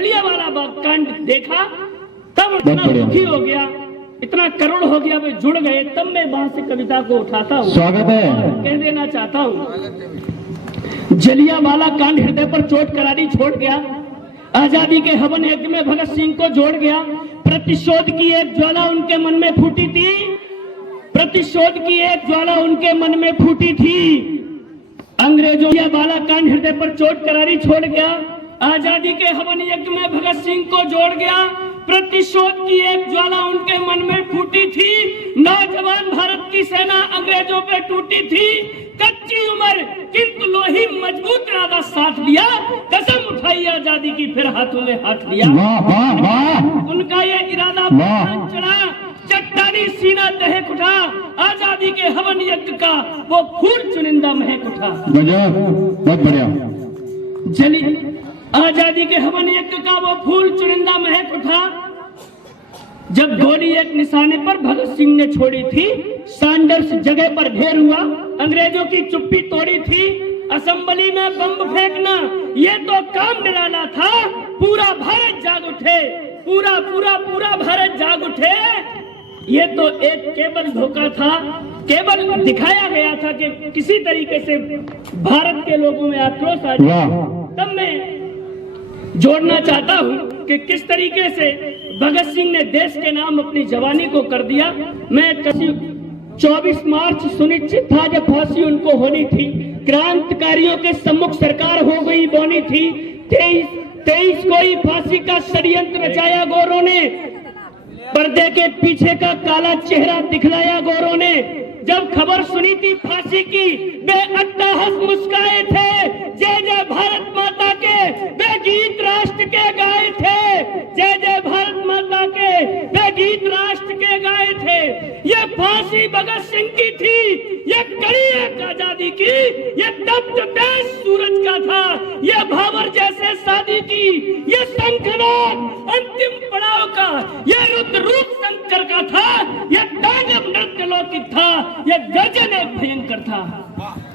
जलियांवाला बाग कांड देखा तब इतना दुखी हो गया, इतना करुण हो गया, वे जुड़ गए। तब मैं वहां से कविता को उठाता हूँ, स्वागत है, कह देना चाहता हूँ। जलियांवाला कांड हृदय पर चोट करारी छोड़ गया, आजादी के हवन यज्ञ में भगत सिंह को जोड़ गया। प्रतिशोध की एक ज्वाला उनके मन में फूटी थी, प्रतिशोध की एक ज्वाला उनके मन में फूटी थी। अंग्रेजों जलियांवाला कांड हृदय पर चोट करारी छोड़ गया, आजादी के हवन यज्ञ में भगत सिंह को जोड़ गया। प्रतिशोध की एक ज्वाला उनके मन में फूटी थी, नौजवान भारत की सेना अंग्रेजों पे टूटी थी। कच्ची उम्र किंतु लोही मजबूत इरादा साथ लिया, कसम उठाई आजादी की फिर हाथों में हाथ लिया। उनका ये इरादा चढ़ा, चट्टानी सीना दहक उठा, आजादी के हवन यज्ञ का वो फूल चुनिंदा महक उठा। बहुत बढ़िया। आजादी के हवन यज्ञ का वो फूल चुनिंदा महक उठा। जब गोली एक निशाने पर भगत सिंह ने छोड़ी थी, सैंडर्स जगह पर ढेर हुआ, अंग्रेजों की चुप्पी तोड़ी थी। असेंबली में बम फेंकना ये तो काम निराला था, पूरा भारत जाग उठे, पूरा पूरा पूरा भारत जाग उठे। ये तो एक केवल धोखा था, केवल दिखाया गया था कि किसी तरीके से भारत के लोगों में आक्रोश आ जाए। तब मैं जोड़ना चाहता हूँ कि किस तरीके से भगत सिंह ने देश के नाम अपनी जवानी को कर दिया। मैं 24 मार्च सुनिश्चित था जब फांसी उनको होनी थी, क्रांतिकारियों के सम्मुख सरकार हो गई बोनी थी। 23 को ही फांसी का षड्यंत्र रचाया गोरों ने, पर्दे के पीछे का काला चेहरा दिखलाया गोरों ने। जब खबर सुनी थी फांसी की वे अट्टहास मुस्काए थे, जय जय भारत माता के वे गीत राष्ट्र के गाए थे, जय जय भारत माता के वे गीत राष्ट्र के गाए थे। ये फांसी भगत सिंह की थी, ये कड़ी एक आजादी की, ये तप्त तेज सूरज का था, ये भावर जैसे शादी की, ये शंखनाद अंतिम पड़ाव का, ये रुद्र रूप शंकर का था, ये तांडव नृत्य लौकिक था, ये गर्जन एक भयंकर था।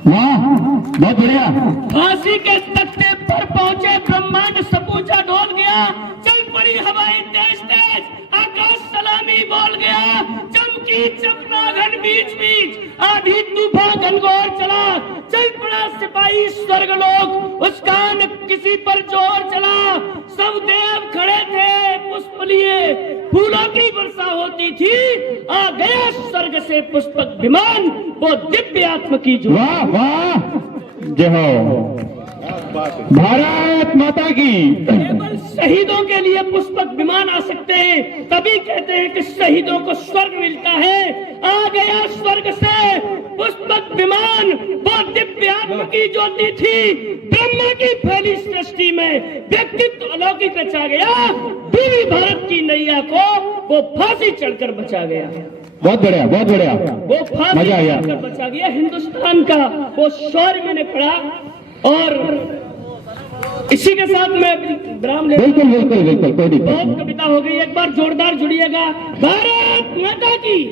वाह, बहुत बढ़िया। फांसी के तख्ते पर पहुंचे ब्रह्मांड सपूजा डोल गया, चल पड़ी हवाएं तेज तेज, आकाश सलामी बोल गया, चमकी चमनाघन बीच बीच, आधी तूफान घनघोर चला, चल पड़ा सिपाही स्वर्गलोक, उसका न किसी पर जोर चला। सब देव खड़े थे पुष्प लिए, फूलों की वर्षा होती थी, आ गया स्वर्ग से पुष्पक विमान, वो दिव्य आत्म की जो। वाह वाह, जय हो भारत माता की। केवल शहीदों के लिए पुष्पक विमान आ सकते हैं, तभी कहते हैं कि शहीदों को स्वर्ग मिलता है। आ गया स्वर्ग से पुष्पक विमान, वो दिव्य आत्म की ज्योति थी, ब्रह्मा की फैली सृष्टि में व्यक्तित्व अलौकिक रचा गया। पूरी भारत की नैया को वो फांसी चढ़कर बचा गया। बहुत बढ़िया, बहुत बढ़िया, वो फांसी चढ़कर बचा गया। हिंदुस्तान का वो शौर्य मैंने पढ़ा, और इसी के साथ मैं विराम ले। बिल्कुल बिल्कुल बिल्कुल, कोई दिक्कत नहीं। बहुत कविता हो गई, एक बार जोरदार जुड़िएगा। भारत माता की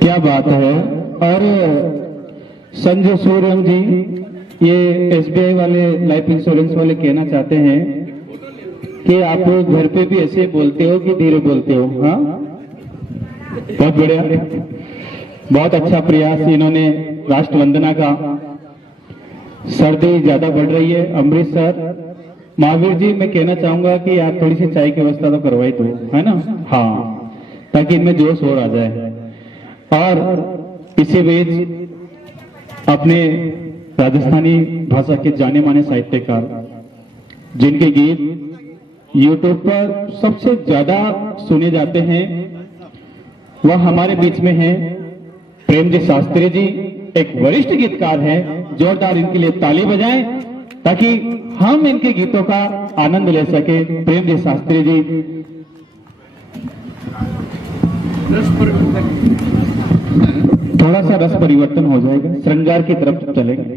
क्या बात है। और संजय सूर्यम जी, ये SBI वाले लाइफ इंश्योरेंस वाले कहना चाहते हैं कि आप लोग घर पे भी ऐसे बोलते हो कि धीरे बोलते हो। हाँ, बहुत बढ़िया, बहुत अच्छा प्रयास इन्होंने राष्ट्र वंदना का। सर्दी ज्यादा बढ़ रही है, अमृतसर महावीर जी, मैं कहना चाहूंगा कि आप थोड़ी सी चाय की व्यवस्था तो करवाई तो, है ना। हाँ, ताकि इनमें जोश और आ जाए। और इसी बीच अपने राजस्थानी भाषा के जाने माने साहित्यकार, जिनके गीत YouTube पर सबसे ज्यादा सुने जाते हैं, वह हमारे बीच में हैं प्रेम जी शास्त्री जी, एक वरिष्ठ गीतकार हैं। जोरदार इनके लिए ताली बजाएं ताकि हम इनके गीतों का आनंद ले सके। प्रेम जी शास्त्री जी, थोड़ा सा रस परिवर्तन हो जाएगा, श्रृंगार की तरफ चलेंगे।